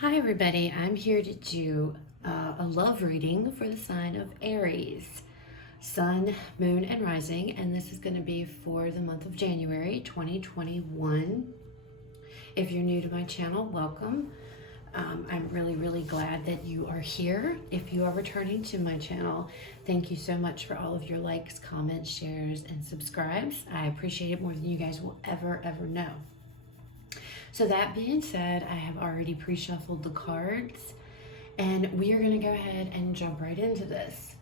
Hi everybody, I'm here to do a love reading for the sign of Aries, Sun, Moon, and Rising, and this is going to be for the month of January 2021. If you're new to my channel, welcome. I'm really glad that you are here. If you are returning to my channel, thank you so much for all of your likes, comments, shares, and subscribes. I appreciate it more than you guys will ever know. So that being said, I have already pre-shuffled the cards and we are going to go ahead and jump right into this.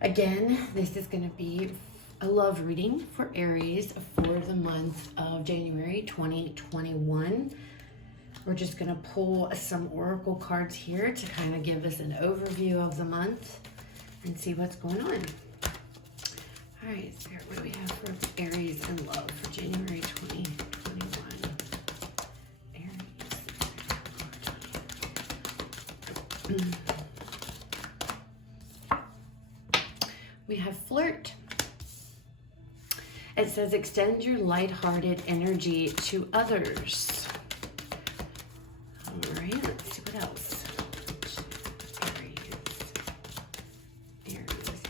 Again, this is going to be a love reading for Aries for the month of January 2021. We're just going to pull some oracle cards here to kind of give us an overview of the month and see what's going on. All right, Spirit, what do we have for Aries and love for January 2021? We have flirt. It says extend your lighthearted energy to others. All right, let's see what else. Aries.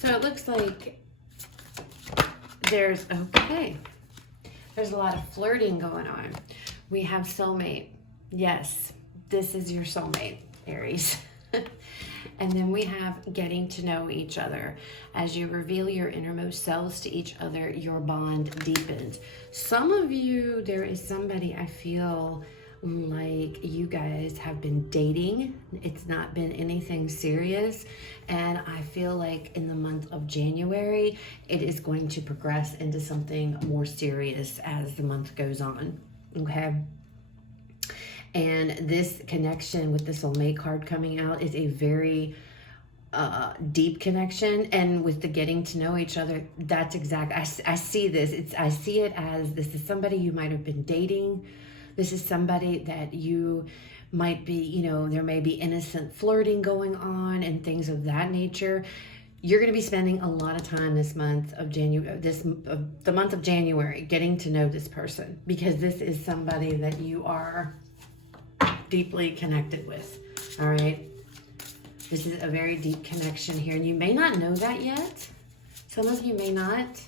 So it looks like there's a lot of flirting going on. We have soulmate. Yes, this is your soulmate, Aries. And then we have getting to know each other. As you reveal your innermost selves to each other, your bond deepens. Some of you, there is somebody I feel like you guys have been dating. It's not been anything serious. And I feel like in the month of January, it is going to progress into something more serious as the month goes on. Okay? And this connection with the soulmate card coming out is a very deep connection. And with the getting to know each other, that's exact. I see this. I see it as this is somebody you might have been dating. This is somebody that you might be, there may be innocent flirting going on and things of that nature. You're going to be spending a lot of time this month of January, the month of January, getting to know this person, because this is somebody that you are deeply connected with. All right, this is a very deep connection here, and you may not know that yet. Some of you may not,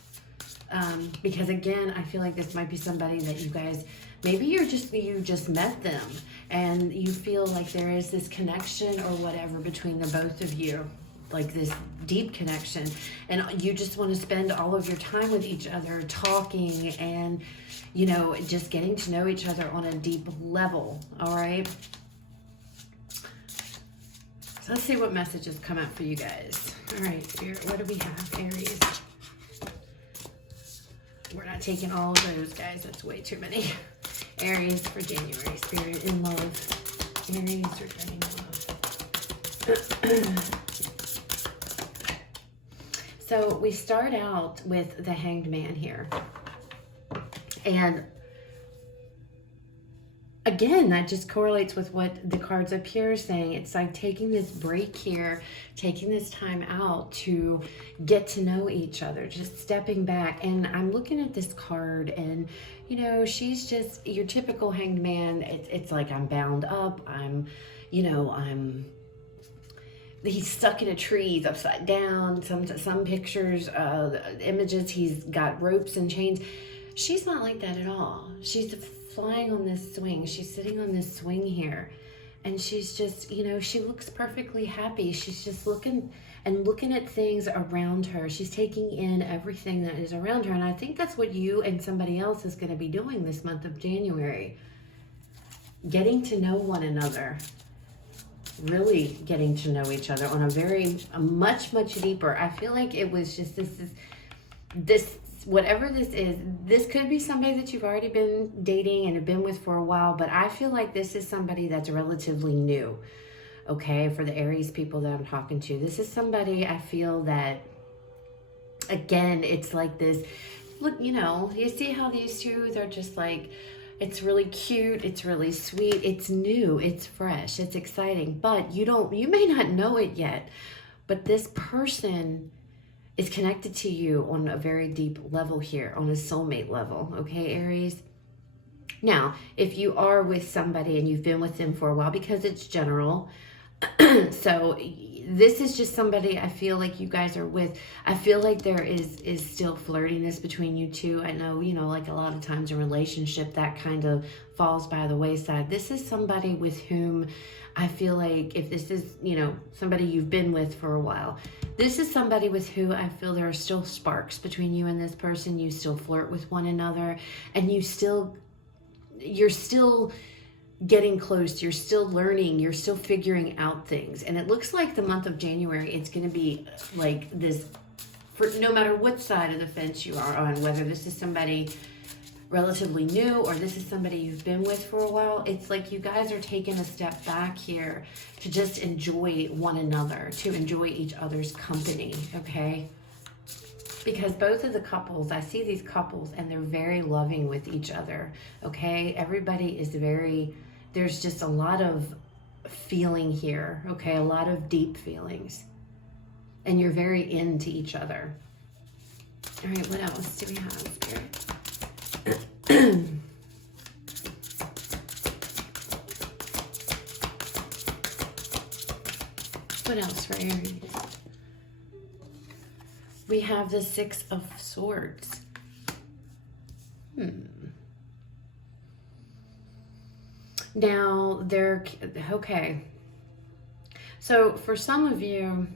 because again, I feel like this might be somebody that you guys, maybe you just met them and you feel like there is this connection or whatever between the both of you, like this deep connection, and you just want to spend all of your time with each other talking and just getting to know each other on a deep level. All right, so let's see what messages come out for you guys. All right, Spirit, what do we have? Aries. We're not taking all of those, guys. That's way too many. Aries for January. Spirit in love. Aries regarding love. So we start out with the Hanged Man here. And again, that just correlates with what the cards up here are saying. It's like taking this break here, taking this time out to get to know each other, just stepping back. And I'm looking at this card and, she's just your typical Hanged Man. It's like I'm bound up. He's stuck in a tree, he's upside down. Some pictures, images, he's got ropes and chains. She's not like that at all. She's flying on this swing. She's sitting on this swing here. And she's just, she looks perfectly happy. She's just looking at things around her. She's taking in everything that is around her. And I think that's what you and somebody else is going to be doing this month of January. Getting to know one another. Really getting to know each other on a much deeper. I feel like it was just this whatever this is, this could be somebody that you've already been dating and have been with for a while, but I feel like this is somebody that's relatively new. Okay, for the Aries people that I'm talking to, this is somebody I feel that, again, it's like this, look, you see how these two, they're just like, it's really cute, it's really sweet, it's new, it's fresh, it's exciting, but you may not know it yet, but this person is connected to you on a very deep level here, on a soulmate level, okay, Aries? Now, if you are with somebody and you've been with them for a while, because it's general, so this is just somebody I feel like you guys are with. I feel like there is still flirtiness between you two. I know, you know, like a lot of times in relationship that kind of falls by the wayside. This is somebody with whom I feel like, if this is, you know, somebody you've been with for a while, this is somebody with who I feel there are still sparks between you and this person. You still flirt with one another, and you're still getting close, you're still learning, you're still figuring out things. And it looks like the month of January, it's going to be like this, for no matter what side of the fence you are on, whether this is somebody relatively new or this is somebody you've been with for a while, it's like you guys are taking a step back here to just enjoy one another, to enjoy each other's company, okay? Because both of the couples, I see these couples and they're very loving with each other, okay? Everybody is very, there's just a lot of feeling here, okay? A lot of deep feelings. And you're very into each other. All right, what else do we have, Spirit? What else for Aries? We have the Six of Swords. Now, okay. So for some of you,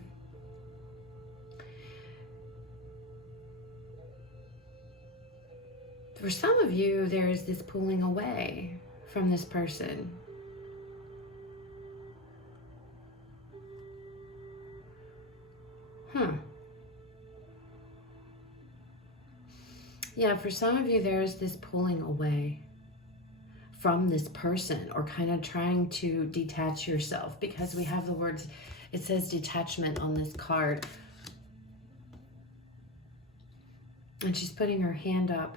there's this pulling away from this person. Yeah, for some of you, there's this pulling away from this person, or kind of trying to detach yourself, because we have the words, it says detachment on this card. And she's putting her hand up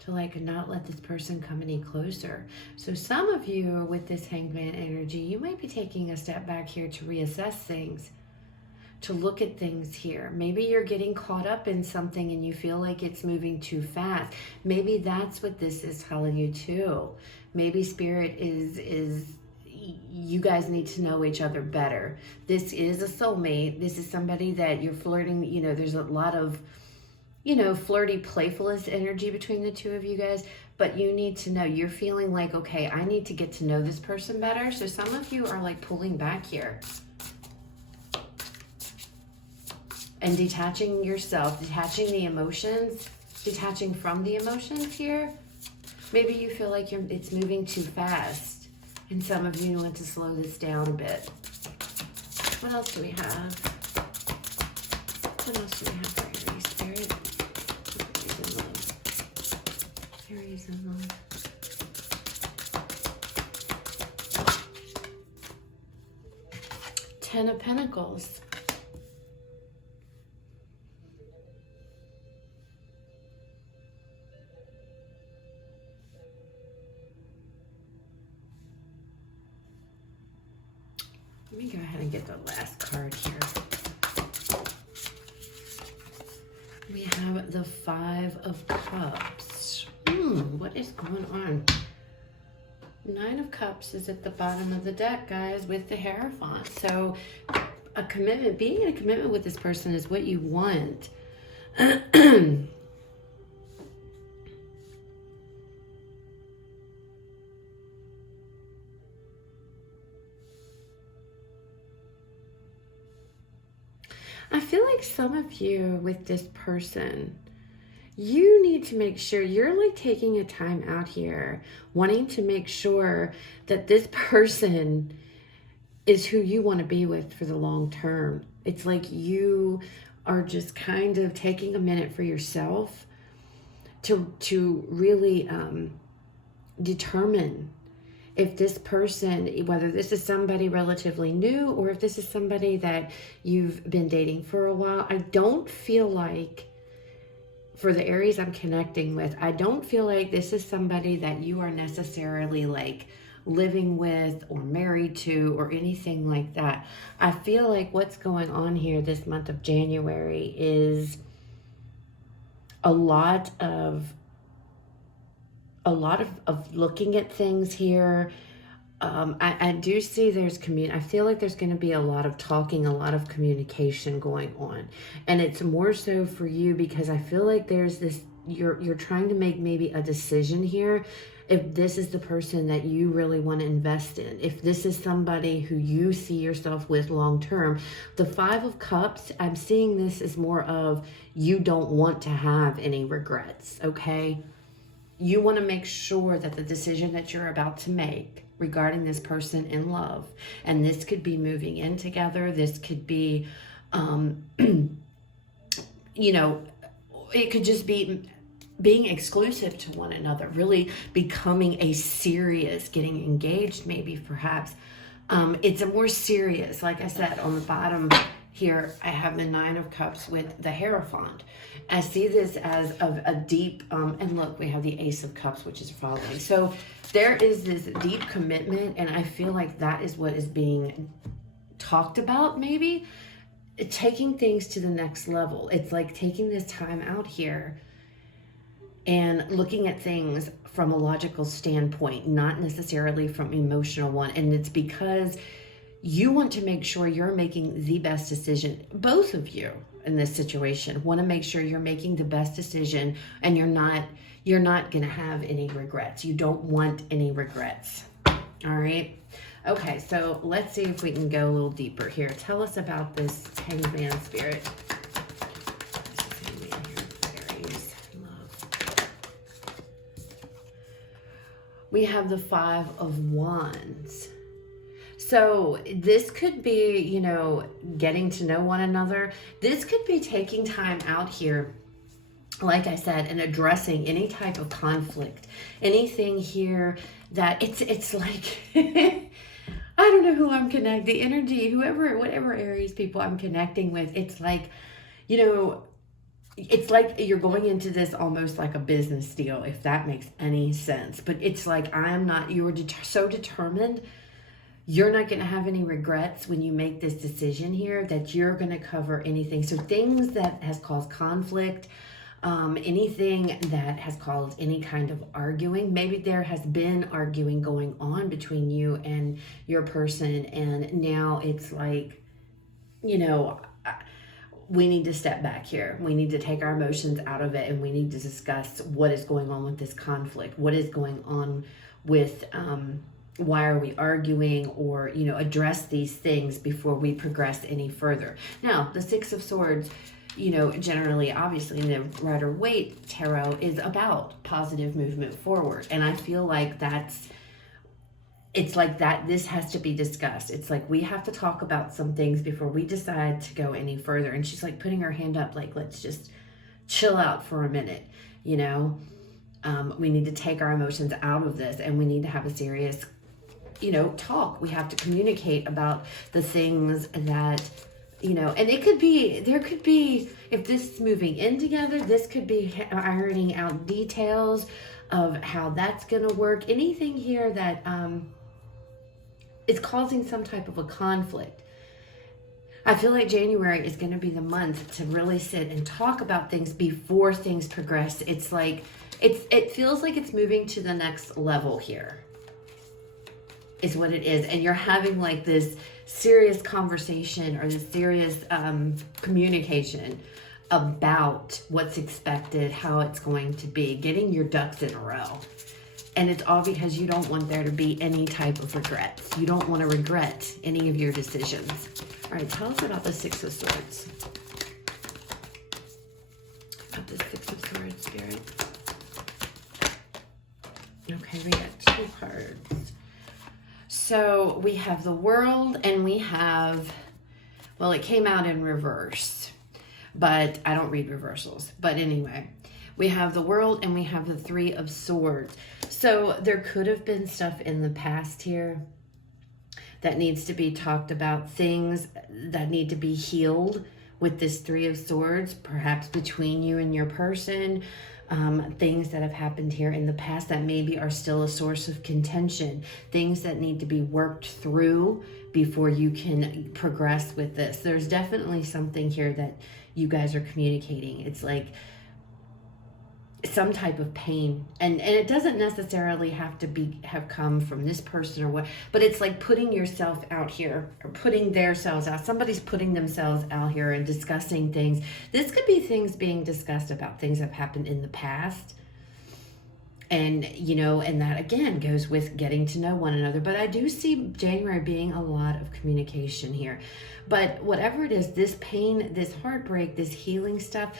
to like not let this person come any closer. So some of you with this Hangman energy, you might be taking a step back here to reassess things, to look at things here. Maybe you're getting caught up in something and you feel like it's moving too fast. Maybe that's what this is telling you too. Maybe Spirit is you guys need to know each other better. This is a soulmate. This is somebody that you're flirting, you know, there's a lot of, you know, flirty playfulness energy between the two of you guys, but you need to know, you're feeling like, okay, I need to get to know this person better. So some of you are like pulling back here and detaching yourself, detaching the emotions, detaching from the emotions here. Maybe you feel like it's moving too fast, and some of you want to slow this down a bit. What else do we have? What else do we have for Aries, Spirit? Aries in love. Ten of Pentacles. Let me go ahead and get the last card here. We have the Five of Cups. What is going on? Nine of Cups is at the bottom of the deck, guys, with the Hierophant. So a commitment, being in a commitment with this person is what you want. I feel like some of you with this person, you need to make sure you're like taking a time out here, wanting to make sure that this person is who you want to be with for the long term. It's like you are just kind of taking a minute for yourself to really determine if this person, whether this is somebody relatively new or if this is somebody that you've been dating for a while. I don't feel like, for the Aries I'm connecting with, I don't feel like this is somebody that you are necessarily like living with or married to or anything like that. I feel like what's going on here this month of January is a lot of a lot of looking at things here. I do see there's I feel like there's going to be a lot of talking, a lot of communication going on. And it's more so for you because I feel like there's this, you're trying to make maybe a decision here. If this is the person that you really want to invest in, if this is somebody who you see yourself with long term. The Five of Cups, I'm seeing this as more of you don't want to have any regrets, okay? You want to make sure that the decision that you're about to make regarding this person in love, and this could be moving in together, this could be, you know, it could just be being exclusive to one another, really becoming a serious, getting engaged maybe, perhaps. It's a more serious, like I said, on the bottom here, I have the Nine of Cups with the Hierophant. I see this as a deep, and look, we have the Ace of Cups, which is following. So there is this deep commitment, and I feel like that is what is being talked about, maybe. Taking things to the next level. It's like taking this time out here and looking at things from a logical standpoint, not necessarily from emotional one. And it's because you want to make sure you're making the best decision. Both of you in this situation want to make sure you're making the best decision, and you're not going to have any regrets. You don't want any regrets. All right. Okay, so let's see if we can go a little deeper here. Tell us about this Hanged Man spirit. Aries, love. We have the Five of Wands. So this could be, you know, getting to know one another. This could be taking time out here, like I said, and addressing any type of conflict. Anything here that it's like, I don't know who I'm connecting, the energy, whatever Aries people I'm connecting with, it's like, you know, it's like you're going into this almost like a business deal, if that makes any sense. But it's like, you're so determined. You're not going to have any regrets when you make this decision here, that you're going to cover anything. So things that has caused conflict, anything that has caused any kind of arguing. Maybe there has been arguing going on between you and your person, and now it's like, you know, we need to step back here. We need to take our emotions out of it, and we need to discuss what is going on with this conflict. What is going on with, why are we arguing, or, you know, address these things before we progress any further. Now, the Six of Swords, you know, generally, obviously, in the Rider-Waite Tarot is about positive movement forward. And I feel like it's like that this has to be discussed. It's like we have to talk about some things before we decide to go any further. And she's like putting her hand up, like, let's just chill out for a minute, you know. We need to take our emotions out of this, and we need to have a serious, you know, talk. We have to communicate about the things that, you know, and it could be, there could be, if this is moving in together, this could be ironing out details of how that's going to work. Anything here that is causing some type of a conflict. I feel like January is going to be the month to really sit and talk about things before things progress. It's like, it feels like it's moving to the next level here, is what it is. And you're having like this serious conversation, or this serious communication about what's expected, how it's going to be, getting your ducks in a row. And it's all because you don't want there to be any type of regrets. You don't want to regret any of your decisions. All right, tell us about the Six of Swords. About the Six of Swords, Spirit. Okay, we got two cards. So we have the World, and we have, well, it came out in reverse, but I don't read reversals. But anyway, we have the World, and we have the Three of Swords. So there could have been stuff in the past here that needs to be talked about, things that need to be healed with this Three of Swords, perhaps between you and your person. Things that have happened here in the past that maybe are still a source of contention, things that need to be worked through before you can progress with this. There's definitely something here that you guys are communicating. It's like some type of pain, and it doesn't necessarily have to have come from this person or what, but it's like putting yourself out here, or putting themselves out. Somebody's putting themselves out here and discussing things. This could be things being discussed about things that have happened in the past, and you know, and that again goes with getting to know one another. But I do see January being a lot of communication here. But whatever it is, this pain, this heartbreak, this healing stuff,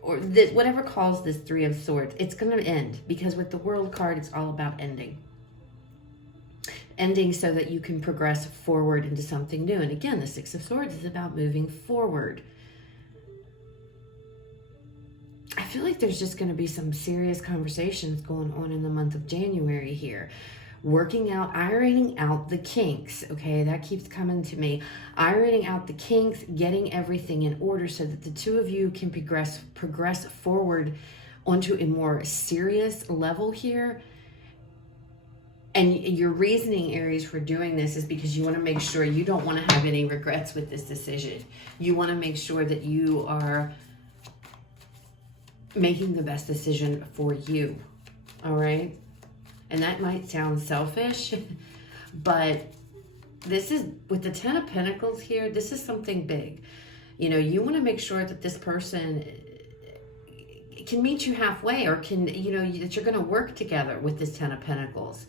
or this, whatever calls this Three of Swords, it's going to end, because with the World card, it's all about ending. Ending so that you can progress forward into something new. And again, the Six of Swords is about moving forward. I feel like there's just going to be some serious conversations going on in the month of January here. Working out, ironing out the kinks, okay? That keeps coming to me. Ironing out the kinks, getting everything in order so that the two of you can progress forward onto a more serious level here. And your reasoning, Aries, for doing this is because you want to make sure you don't want to have any regrets with this decision. You want to make sure that you are making the best decision for you, all right? And that might sound selfish, but this is, with the Ten of Pentacles here, this is something big. You know, you want to make sure that this person can meet you halfway, or can, you know, that you're going to work together with this Ten of Pentacles.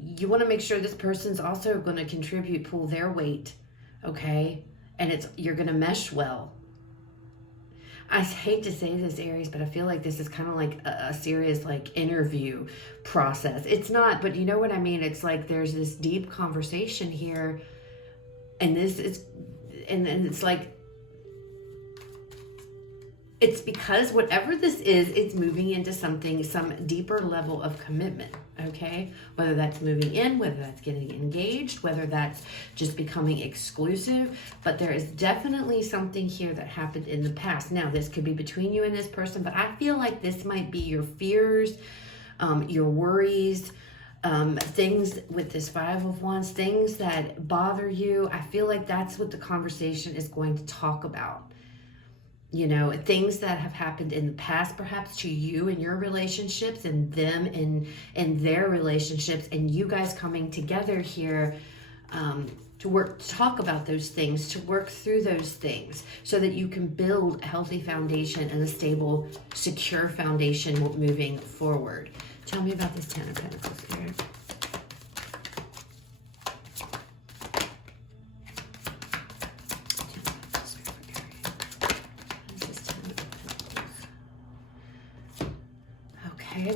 You want to make sure this person's also going to contribute, pull their weight, okay? And you're going to mesh well. I hate to say this, Aries, but I feel like this is kind of like a serious like interview process. It's not, but you know what I mean? It's like there's this deep conversation here, and this is, and it's like, it's because whatever this is, it's moving into something, some deeper level of commitment, okay? Whether that's moving in, whether that's getting engaged, whether that's just becoming exclusive, but there is definitely something here that happened in the past. Now, this could be between you and this person, but I feel like this might be your fears, your worries, things with this Five of Wands, things that bother you. I feel like that's what the conversation is going to talk about. You know, things that have happened in the past, perhaps to you and your relationships, and them in their relationships, and you guys coming together here to talk about those things, to work through those things, so that you can build a healthy foundation and a stable, secure foundation moving forward. Tell me about this Ten of Pentacles here.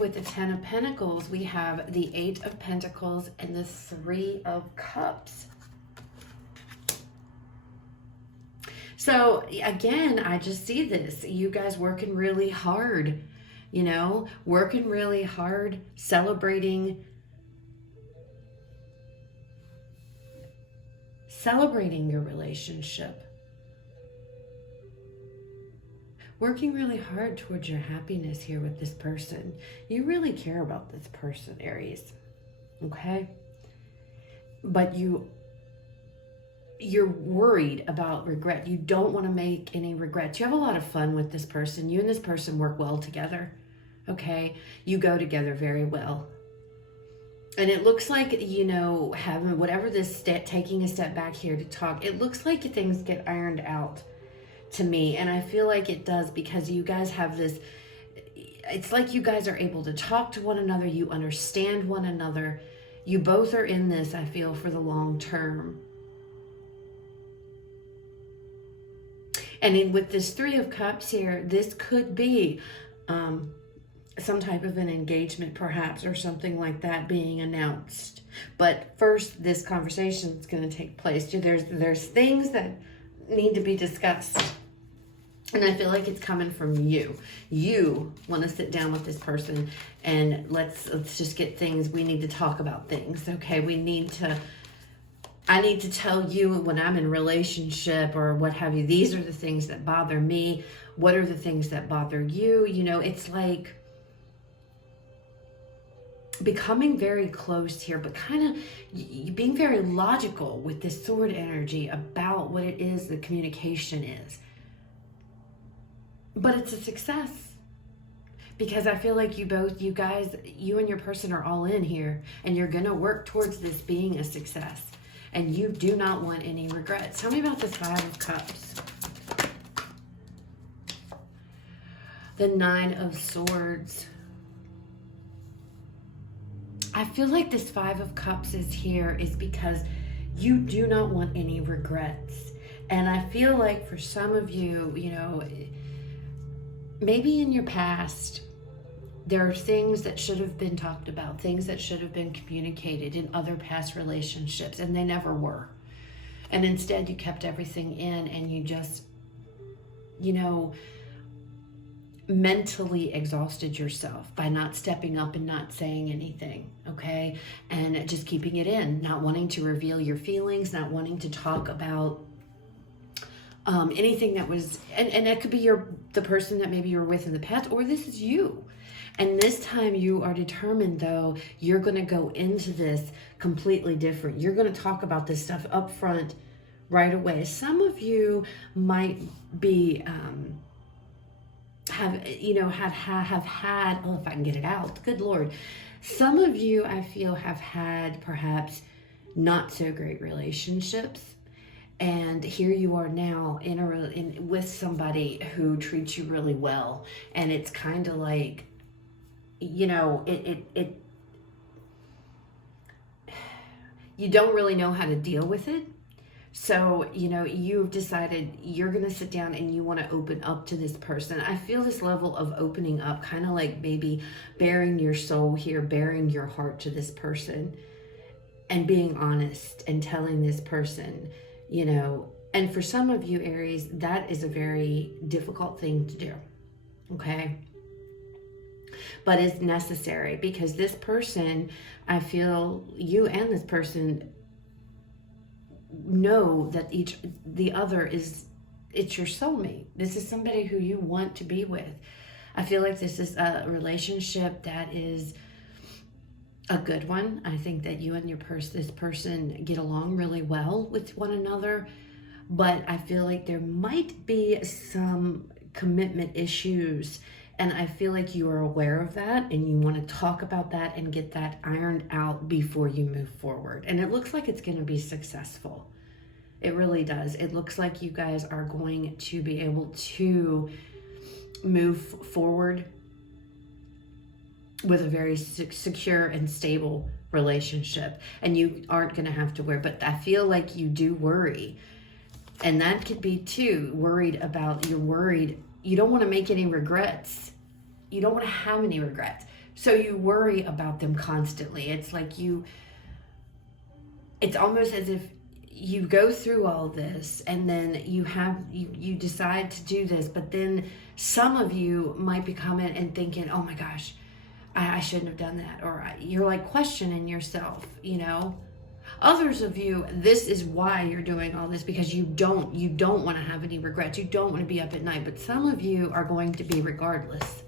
With the Ten of Pentacles, we have the Eight of Pentacles and the Three of Cups. So again, I just see this. You guys working really hard, you know, working really hard, celebrating your relationship. Working really hard towards your happiness here with this person. You really care about this person, Aries. Okay? But you're worried about regret. You don't want to make any regrets. You have a lot of fun with this person. You and this person work well together. Okay? You go together very well. And it looks like, you know, having whatever this taking a step back here to talk, it looks like things get ironed out to me. And I feel like it does, because you guys have this, it's like you guys are able to talk to one another. You understand one another. You both are in this, I feel, for the long term. And with this Three of Cups here, this could be some type of an engagement perhaps, or something like that being announced. But first, this conversation is going to take place. There's things that need to be discussed. And I feel like it's coming from you. You want to sit down with this person and let's just get things. We need to talk about things. Okay. I need to tell you when I'm in relationship or what have you, these are the things that bother me. What are the things that bother you? You know, it's like becoming very close here, but kind of being very logical with this sword energy about what it is the communication is. But it's a success. Because I feel like you guys, you and your person are all in here, and you're going to work towards this being a success. And you do not want any regrets. Tell me about this Five of Cups. The Nine of Swords. I feel like this Five of Cups is here is because you do not want any regrets. And I feel like for some of you, you know, maybe in your past, there are things that should have been talked about, things that should have been communicated in other past relationships, and they never were. And instead you kept everything in, and you just, you know, mentally exhausted yourself by not stepping up and not saying anything, okay? And just keeping it in, not wanting to reveal your feelings, not wanting to talk about anything that was, and that could be the person that maybe you were with in the past, or this is you. And this time you are determined, though, you're going to go into this completely different. You're going to talk about this stuff up front right away. Some of you might be, have had, oh, if I can get it out, good Lord. Some of you, I feel, have had perhaps not so great relationships. And here you are now with somebody who treats you really well. And it's kind of like, you know, you don't really know how to deal with it. So, you know, you've decided you're going to sit down and you want to open up to this person. I feel this level of opening up, kind of like maybe bearing your soul here, bearing your heart to this person and being honest and telling this person, you know, and for some of you, Aries, that is a very difficult thing to do, okay? But it's necessary because this person, I feel you and this person know that the other is, it's your soulmate. This is somebody who you want to be with. I feel like this is a relationship that is a good one. I think that you and this person get along really well with one another, but I feel like there might be some commitment issues, and I feel like you are aware of that and you want to talk about that and get that ironed out before you move forward. And it looks like it's going to be successful. It really does. It looks like you guys are going to be able to move forward with a very secure and stable relationship, and you aren't going to have to worry. But I feel like you do worry, and that could be too you're worried you don't want to make any regrets. You don't want to have any regrets, so you worry about them constantly. It's like it's almost as if you go through all this and then you decide to do this, but then some of you might be coming and thinking, oh my gosh, I shouldn't have done that. Or you're like questioning yourself, you know. Others of you, this is why you're doing all this, because you don't want to have any regrets. You don't want to be up at night. But some of you are going to be regardless.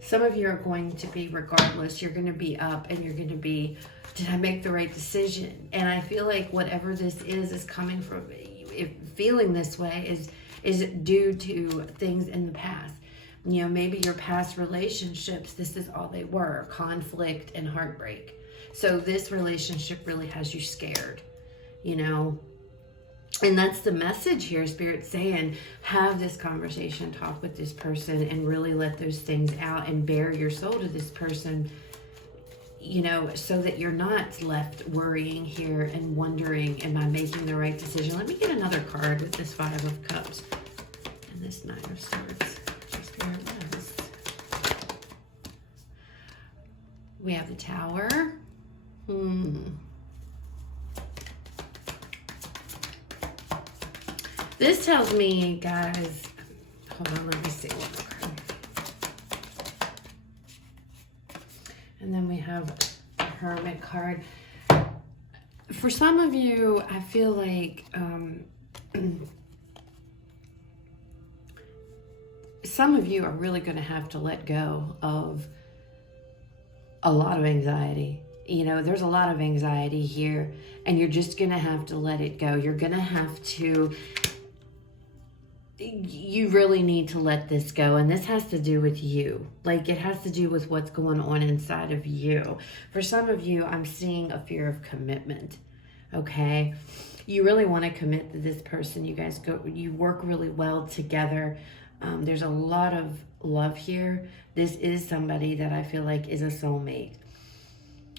Some of you are going to be regardless. You're going to be up and you're going to be, did I make the right decision? And I feel like whatever this is coming from, if feeling this way is due to things in the past. You know, maybe your past relationships, this is all they were, conflict and heartbreak. So this relationship really has you scared, you know. And that's the message here, Spirit's saying, have this conversation, talk with this person, and really let those things out and bare your soul to this person, you know, so that you're not left worrying here and wondering, am I making the right decision? Let me get another card with this Five of Cups and this Nine of Swords. We have the Tower. This tells me, guys, hold on, let me see one more card. And then we have the Hermit card. For some of you, I feel like some of you are really going to have to let go of a lot of anxiety. You know, there's a lot of anxiety here, and you're just going to have to let it go. You're going to have to you really need to let this go. And this has to do with you. Like, it has to do with what's going on inside of you. For some of you, I'm seeing a fear of commitment. Okay. You really want to commit to this person. You guys you work really well together. There's a lot of love here. This is somebody that I feel like is a soulmate.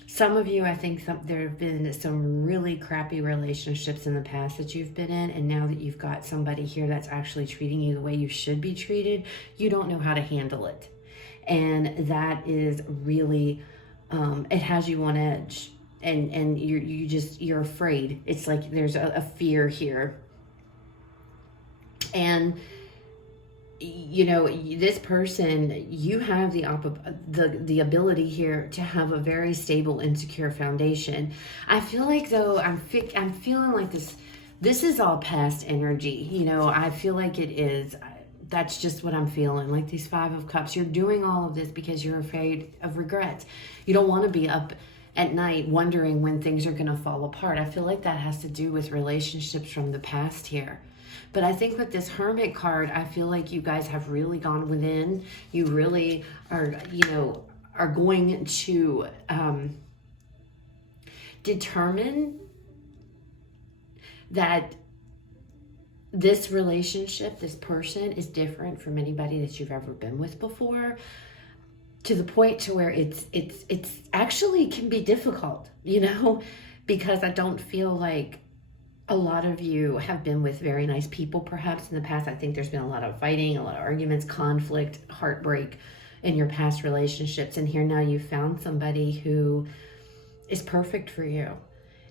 Some of you, I think there have been some really crappy relationships in the past that you've been in, and now that you've got somebody here that's actually treating you the way you should be treated, you don't know how to handle it. And that is really, it has you on edge, and you're afraid. It's like there's a fear here. And you know, this person, you have the ability here to have a very stable and secure foundation. I feel like, though, I'm feeling like this is all past energy. You know, I feel like it is. That's just what I'm feeling. Like these 5 of Cups, you're doing all of this because you're afraid of regrets. You don't want to be up at night wondering when things are going to fall apart. I feel like that has to do with relationships from the past here. But I think with this Hermit card, I feel like you guys have really gone within. You really are, you know, are going to determine that this relationship, this person is different from anybody that you've ever been with before, to the point to where it's actually can be difficult, you know, because I don't feel like a lot of you have been with very nice people perhaps in the past. I think there's been a lot of fighting, a lot of arguments, conflict, heartbreak in your past relationships. And here now you've found somebody who is perfect for you.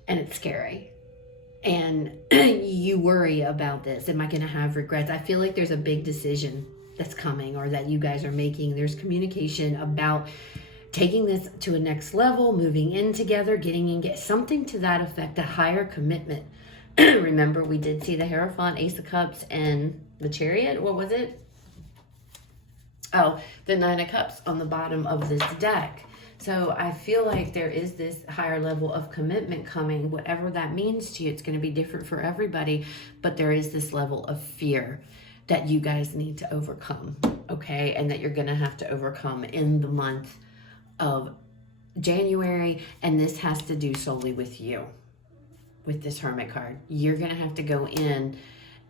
And it's scary. And you worry about this. Am I going to have regrets? I feel like there's a big decision that's coming, or that you guys are making. There's communication about taking this to a next level, moving in together, getting in, get something to that effect, a higher commitment. Remember, we did see the Hierophant, Ace of Cups, and the Chariot. What was it? Oh, the 9 of Cups on the bottom of this deck. So I feel like there is this higher level of commitment coming. Whatever that means to you, it's going to be different for everybody. But there is this level of fear that you guys need to overcome, okay? And that you're going to have to overcome in the month of January. And this has to do solely with you. With this Hermit card, you're going to have to go in,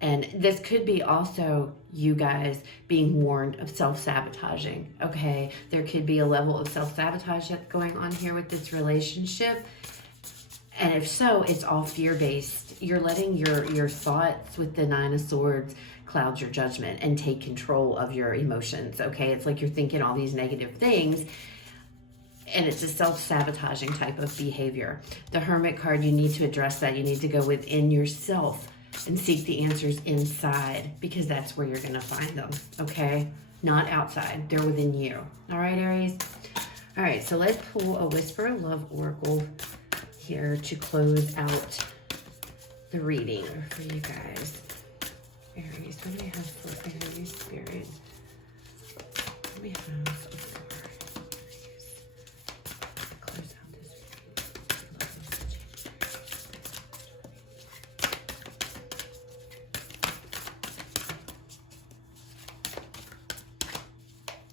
and this could be also you guys being warned of self-sabotaging, okay? There could be a level of self-sabotage that's going on here with this relationship, and if so, it's all fear-based. You're letting your thoughts with the 9 of Swords cloud your judgment and take control of your emotions, okay? It's like you're thinking all these negative things, and it's a self-sabotaging type of behavior. The Hermit card, you need to address that. You need to go within yourself and seek the answers inside, because that's where you're going to find them, okay? Not outside. They're within you. All right, Aries? All right, so let's pull a Whisper of Love Oracle here to close out the reading for you guys. Aries, what do we have for Aries Spirit? What do we have for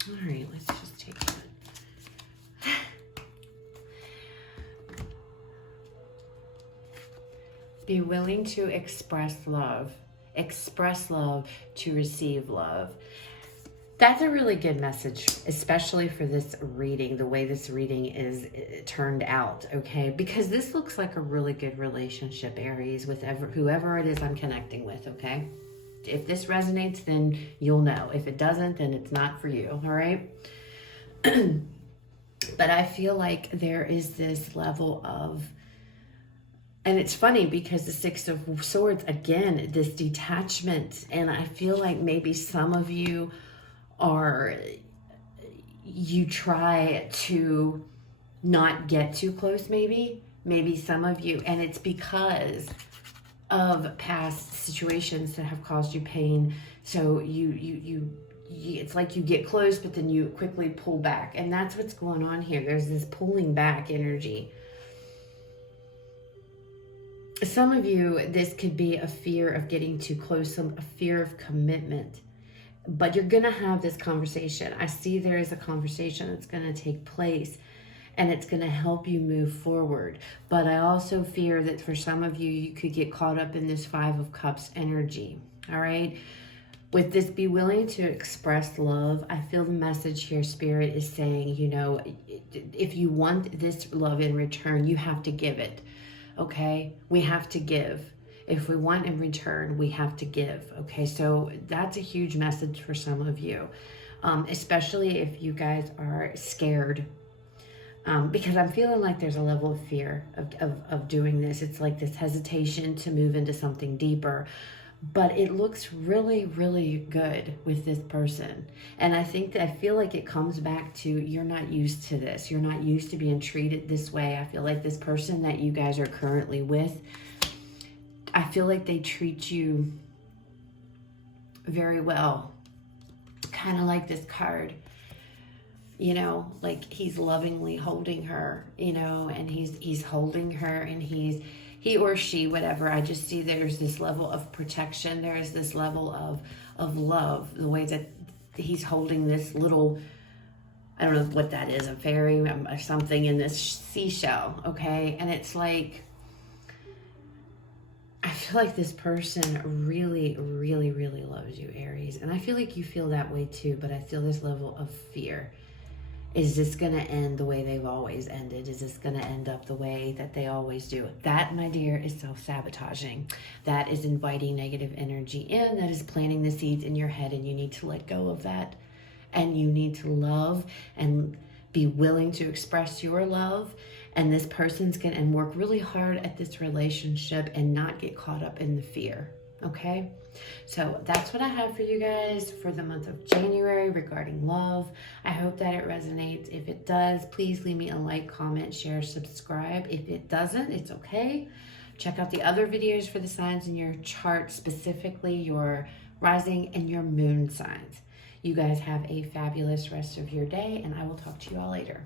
all right, let's just take that. Be willing to express love. Express love to receive love. That's a really good message, especially for this reading, the way this reading is turned out, okay? Because this looks like a really good relationship, Aries, with whoever it is I'm connecting with, okay? If this resonates, then you'll know. If it doesn't, then it's not for you, all right? But I feel like there is this level of, and it's funny because the 6 of Swords, again, this detachment, and I feel like maybe some of you you try to not get too close, maybe some of you, and it's because of past situations that have caused you pain. So it's like you get close, but then you quickly pull back, and that's what's going on here. There's this pulling back energy. some of you, this could be a fear of getting too close, a fear of commitment. But you're going to have this conversation. I see there is a conversation that's going to take place, and it's going to help you move forward. But I also fear that for some of you, you could get caught up in this Five of Cups energy. All right. With this, be willing to express love. I feel the message here, Spirit is saying, you know, if you want this love in return, you have to give it. Okay. We have to give. If we want in return, we have to give. Okay. So that's a huge message for some of you, especially if you guys are scared. Because I'm feeling like there's a level of fear of doing this. It's like this hesitation to move into something deeper. But it looks really, really good with this person. And I feel like it comes back to, you're not used to this. You're not used to being treated this way. I feel like this person that you guys are currently with, I feel like they treat you very well. Kind of like this card, you know, like he's lovingly holding her, you know, and he's holding her, and he or she, whatever. I just see there's this level of protection. There is this level of love, the way that he's holding this little, I don't know what that is, a fairy or something in this seashell, okay? And it's like, I feel like this person really, really, really loves you, Aries. And I feel like you feel that way too, but I feel this level of fear. Is this going to end the way they've always ended? Is this going to end up the way that they always do? That, my dear, is self-sabotaging. That is inviting negative energy in. That is planting the seeds in your head, and you need to let go of that. And you need to love and be willing to express your love. And this person's going to work really hard at this relationship and not get caught up in the fear. Okay? So that's what I have for you guys for the month of January regarding love. I hope that it resonates. If it does, please leave me a like, comment, share, subscribe. If it doesn't, it's okay. Check out the other videos for the signs in your chart, specifically your rising and your moon signs. You guys have a fabulous rest of your day, and I will talk to you all later.